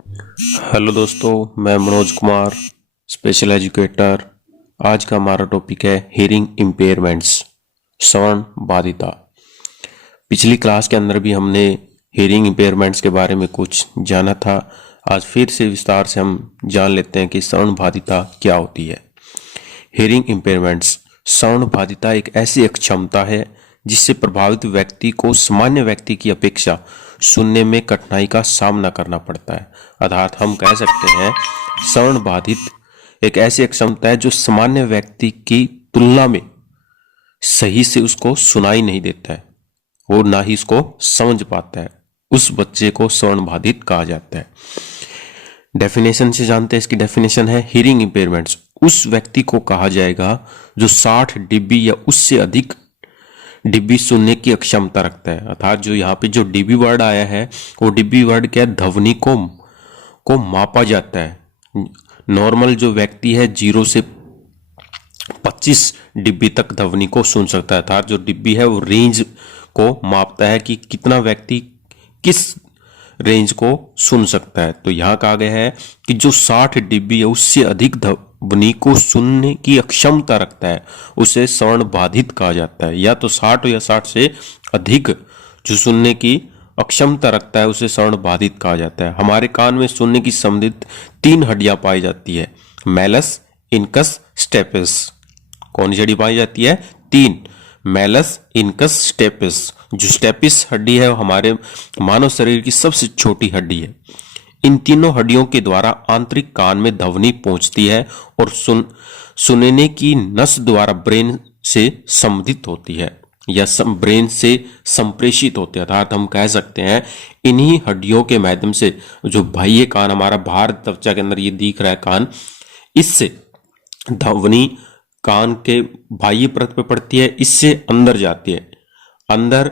Hello दोस्तों, मैं Manoj Kumar, special educator. आज का हमारा टॉपिक है हियरिंग इम्पेयरमेंट्स, श्रवण बाधिता। पिछली क्लास के अंदर भी हमने हियरिंग इम्पेयरमेंट्स के बारे में कुछ जाना था। आज फिर से विस्तार से हम जान लेते हैं कि श्रवण बाधिता क्या होती है। हियरिंग इम्पेयरमेंट्स, श्रवण बाधिता एक ऐसी अक्षमता है जिससे प्रभावित व्यक्ति को सामान्य व्यक्ति की अपेक्षा सुनने में कठिनाई का सामना करना पड़ता है। अर्थात हम कह सकते हैं श्रवण बाधित एक ऐसी अक्षमता है जो सामान्य व्यक्ति की तुलना में सही से उसको सुनाई नहीं देता है और ना ही इसको समझ पाता है। उस बच्चे को श्रवण बाधित कहा जाता है। डेफिनेशन से जानते हैं, इसकी डेफिनेशन है हियरिंग इम्पेयरमेंट्स उस व्यक्ति को कहा जाएगा जो 60 डीबी या उससे अधिक डीबी सुनने की अक्षमता रखता है। अर्थात जो यहाँ पे जो डीबी वर्ड आया है वो डीबी वर्ड क्या है, ध्वनि को मापा जाता है। नॉर्मल जो व्यक्ति है 0 से 25 डीबी तक ध्वनि को सुन सकता है। अर्थात जो डीबी है वो रेंज को मापता है कि कितना व्यक्ति किस रेंज को सुन सकता है। तो यहाँ कहा गया है कि जो 60 डीबी या उससे अधिक ध्वनि को सुनने की अक्षमता रखता है उसे श्रवण बाधित कहा जाता है। या तो 60 या 60 से अधिक जो सुनने की अक्षमता रखता है उसे श्रवण बाधित कहा जाता है। हमारे कान में सुनने की संबंधित 3 हड्डियां पाई जाती है, मैलस, इनकस, स्टेपिस। कौन सी हड्डी पाई जाती है? 3, मैलस, इनकस, स्टेपिस। जो स्टेपिस हड्डी है वो हमारे मानव शरीर की सबसे छोटी हड्डी है। इन तीनों हड्डियों के द्वारा आंतरिक कान में ध्वनि पहुंचती है और सुनने की नस द्वारा ब्रेन से संबंधित होती है या ब्रेन से संप्रेषित होती है। अर्थात हम कह सकते हैं इन्हीं हड्डियों के माध्यम से जो बाह्य कान हमारा बाहर त्वचा के अंदर ये दिख रहा है कान, इससे ध्वनि कान के बाह्य परत पे पड़ती है, इससे अंदर जाती है। अंदर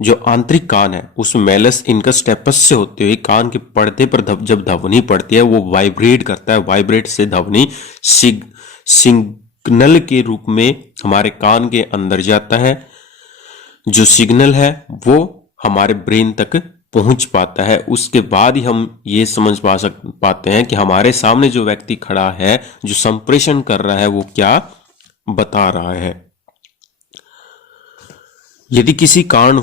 जो आंतरिक कान है उसमें मैलस, इनकस, स्टेपस से होते हुए कान के पर्दे पर जब ध्वनि पड़ती है वो वाइब्रेट करता है। वाइब्रेट से ध्वनि सिग्नल के रूप में हमारे कान के अंदर जाता है। जो सिग्नल है वो हमारे ब्रेन तक पहुंच पाता है। उसके बाद ही हम ये समझ पाते हैं कि हमारे सामने जो व्यक्ति खड़ा है, जो संप्रेषण कर रहा है, वो क्या बता रहा है। यदि किसी कारण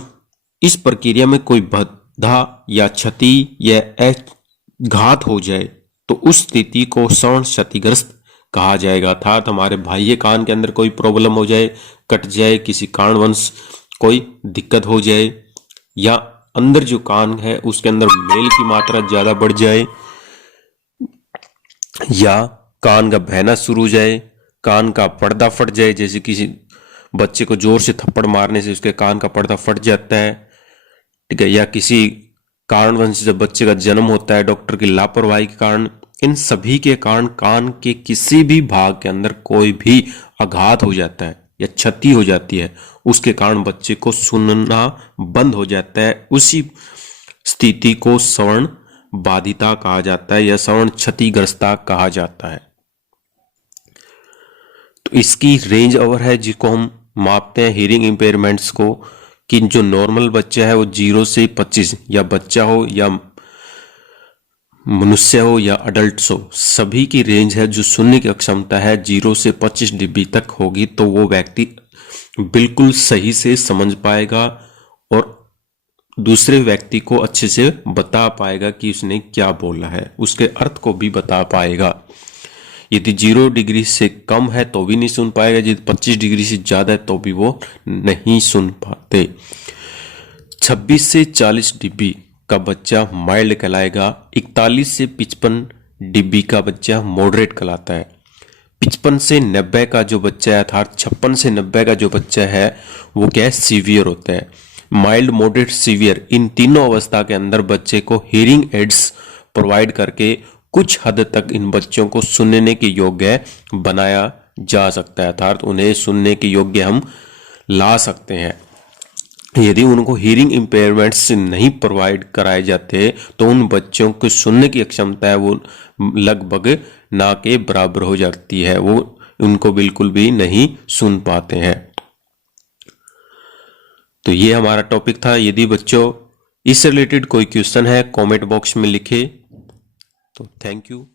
इस प्रक्रिया में कोई बाधा या क्षति या घात हो जाए तो उस स्थिति को श्रवण क्षतिग्रस्त कहा जाएगा। अर्थात हमारे बाह्य कान के अंदर कोई प्रॉब्लम हो जाए, कट जाए, किसी कारणवश कोई दिक्कत हो जाए, या अंदर जो कान है उसके अंदर मेल की मात्रा ज्यादा बढ़ जाए, या कान का बहना शुरू हो जाए, कान का पर्दा फट जाए। जैसे किसी बच्चे को जोर से थप्पड़ मारने से उसके कान का पर्दा फट जाता है, ठीक है, या किसी कारणवश जब बच्चे का जन्म होता है डॉक्टर की लापरवाही के कारण, इन सभी के कारण कान के किसी भी भाग के अंदर कोई भी आघात हो जाता है या क्षति हो जाती है, उसके कारण बच्चे को सुनना बंद हो जाता है। उसी स्थिति को श्रवण बाधिता कहा जाता है या श्रवण क्षतिग्रस्ता कहा जाता है। तो इसकी रेंज ओवर है जिसको हम मापते हैं हियरिंग इम्पेयरमेंट्स को, कि जो नॉर्मल बच्चा है वो 0 से 25, या बच्चा हो या मनुष्य हो या अडल्ट हो, सभी की रेंज है जो सुनने की अक्षमता है 0 से 25 डीबी तक होगी तो वो व्यक्ति बिल्कुल सही से समझ पाएगा और दूसरे व्यक्ति को अच्छे से बता पाएगा कि उसने क्या बोला है, उसके अर्थ को भी बता पाएगा। यदि 0 डिग्री से कम है तो भी नहीं सुन पाएगा, यदि 25 डिग्री से ज्यादा है तो भी वो नहीं सुन पाते। 26 से 40 डीबी का बच्चा माइल्ड कहलाएगा। 41 से 55 डीबी का बच्चा मॉडरेट कहलाता है। 55 से 90 का जो बच्चा है, अर्थात 56 से 90 का जो बच्चा है वो क्या है, सीवियर होता है। माइल्ड, मॉडरेट, सीवियर, इन तीनों अवस्था के अंदर बच्चे को हियरिंग एड्स प्रोवाइड करके कुछ हद तक इन बच्चों को सुनने के योग्य बनाया जा सकता है। अर्थात उन्हें सुनने के योग्य हम ला सकते हैं। यदि उनको हियरिंग इम्पेयरमेंट्स नहीं प्रोवाइड कराए जाते तो उन बच्चों को सुनने की क्षमता है वो लगभग ना के बराबर हो जाती है, वो उनको बिल्कुल भी नहीं सुन पाते हैं। तो ये हमारा टॉपिक था। यदि बच्चों इससे रिलेटेड कोई क्वेश्चन है कमेंट बॉक्स में लिखे। तो थैंक यू।